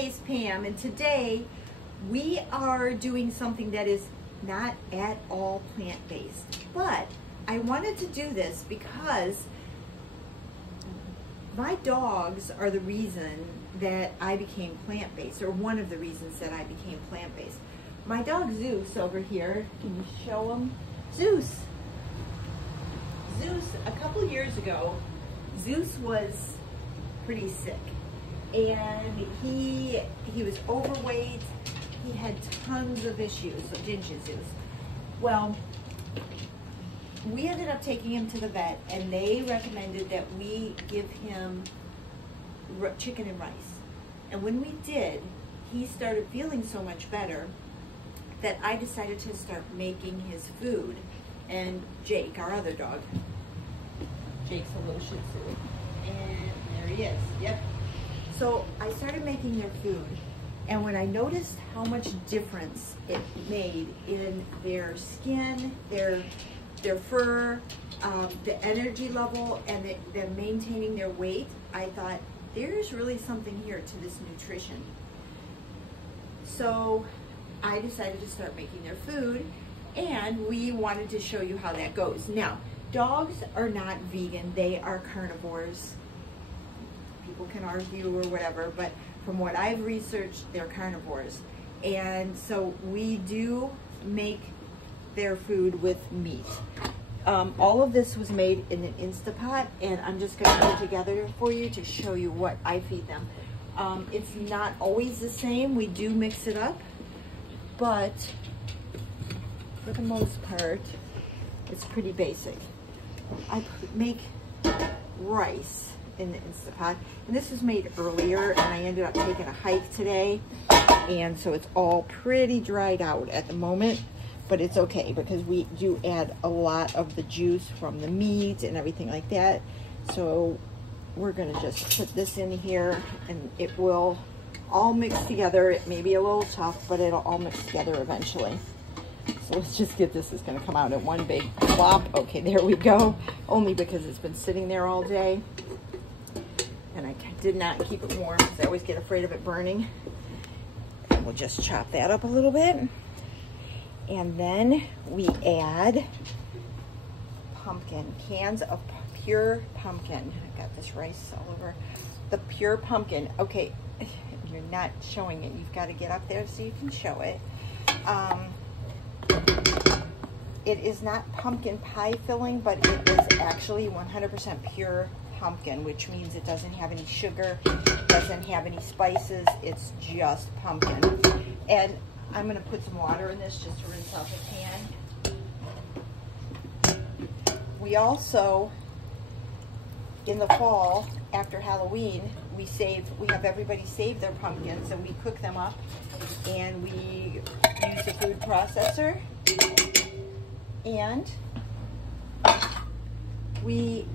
it's Pam, and today we are doing something that is not at all plant-based, but I wanted to do this because my dogs are the reason that I became plant-based, or one of the reasons that I became plant-based. My dog Zeus over here, can you show him? Zeus, a couple years ago, Zeus was pretty sick, and he was overweight. He had tons of issues, Ginger Zeus. Well, we ended up taking him to the vet, and they recommended that we give him chicken and rice. And when we did, he started feeling so much better that I decided to start making his food. And Jake, our other dog, Jake's a little Shih Tzu, and there he is, yep. So I started making their food, and when I noticed how much difference it made in their skin, their fur, the energy level, and them maintaining their weight, I thought, there's really something here to this nutrition. So I decided to start making their food, and we wanted to show you how that goes. Now, dogs are not vegan, they are carnivores. People can argue or whatever, but from what I've researched, they're carnivores. And so we do make their food with meat. All of this was made in an Instapot, and I'm just going to put it together for you to show you what I feed them. It's not always the same. We do mix it up, but for the most part, it's pretty basic. I make rice in the Instapot, and this was made earlier, and I ended up taking a hike today, and so it's all pretty dried out at the moment. But it's okay because we do add a lot of the juice from the meat and everything like that. So we're gonna just put this in here, and it will all mix together. It may be a little tough, but it'll all mix together eventually. So let's just get this. It's gonna come out in one big plop. Okay, there we go. Only because it's been sitting there all day. And I did not keep it warm because I always get afraid of it burning. And we'll just chop that up a little bit. And then we add pumpkin, cans of pure pumpkin. I've got this rice all over. The pure pumpkin. Okay, you're not showing it. You've got to get up there so you can show it. It is not pumpkin pie filling, but it is actually 100% pure pumpkin, which means it doesn't have any sugar, doesn't have any spices. It's just pumpkin. And I'm going to put some water in this just to rinse out the pan. We also, in the fall, after Halloween, we have everybody save their pumpkins, and we cook them up, and we use the food processor, and we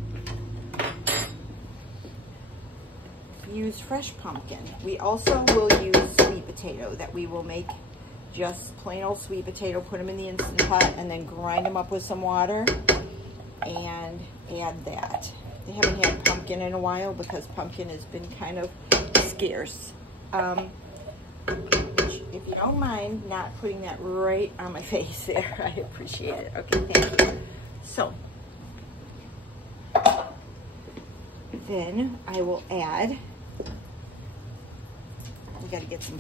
use fresh pumpkin. We also will use sweet potato that we will make just plain old sweet potato, put them in the Instant Pot, and then grind them up with some water and add that. They haven't had pumpkin in a while because pumpkin has been kind of scarce. If you don't mind not putting that right on my face there, I appreciate it. Okay, thank you. So, then I will add, we got to get some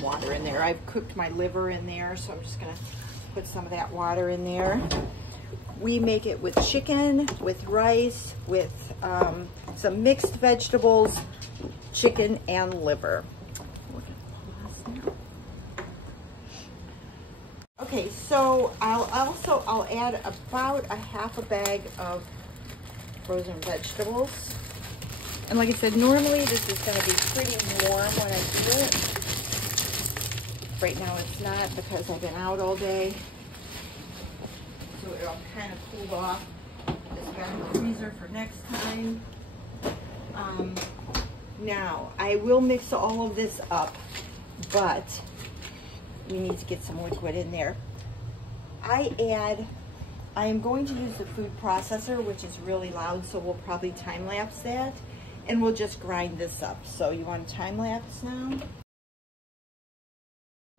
water in there. I've cooked my liver in there, so I'm just gonna put some of that water in there. We make it with chicken, with rice, with some mixed vegetables, chicken and liver. Okay, so I'll add about a half a bag of frozen vegetables. And like I said, normally this is going to be pretty warm when I do it. Right now it's not because I've been out all day. So it'll kind of cool off. Just got in the freezer for next time. Now, I will mix all of this up, but we need to get some liquid in there. I am going to use the food processor, which is really loud, so we'll probably time lapse that. and we'll just grind this up. So you want a time lapse now?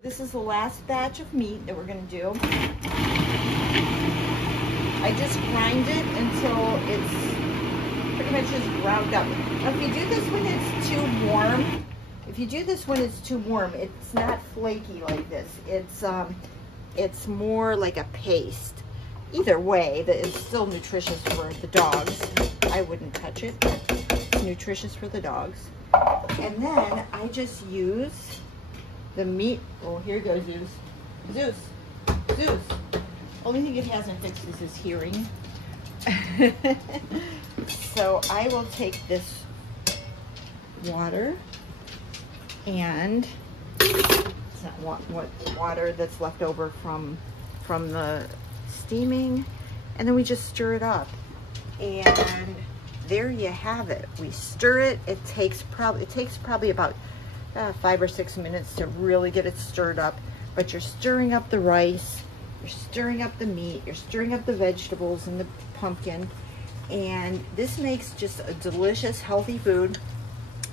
This is the last batch of meat that we're gonna do. I just grind it until it's pretty much just ground up. Now if you do this when it's too warm, it's not flaky like this. It's more like a paste. Either way, that is still nutritious for the dogs. I wouldn't touch it. It's nutritious for the dogs. And then I just use the meat. Oh, here goes Zeus. Zeus. Only thing it hasn't fixed is his hearing. So I will take this water, and it's not what water that's left over from the steaming, and then we just stir it up, and there you have it. We stir it. It takes probably about 5 or 6 minutes to really get it stirred up, but you're stirring up the rice, you're stirring up the meat, you're stirring up the vegetables and the pumpkin, and this makes just a delicious, healthy food.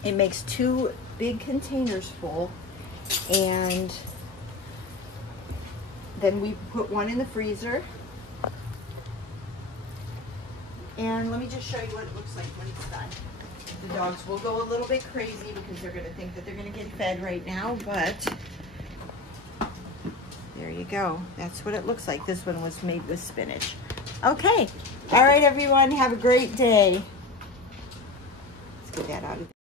It makes 2 big containers full, and then we put one in the freezer. And let me just show you what it looks like when it's done. The dogs will go a little bit crazy because they're going to think that they're going to get fed right now, but there you go. That's what it looks like. This one was made with spinach. Okay. All right, everyone. Have a great day. Let's get that out of there.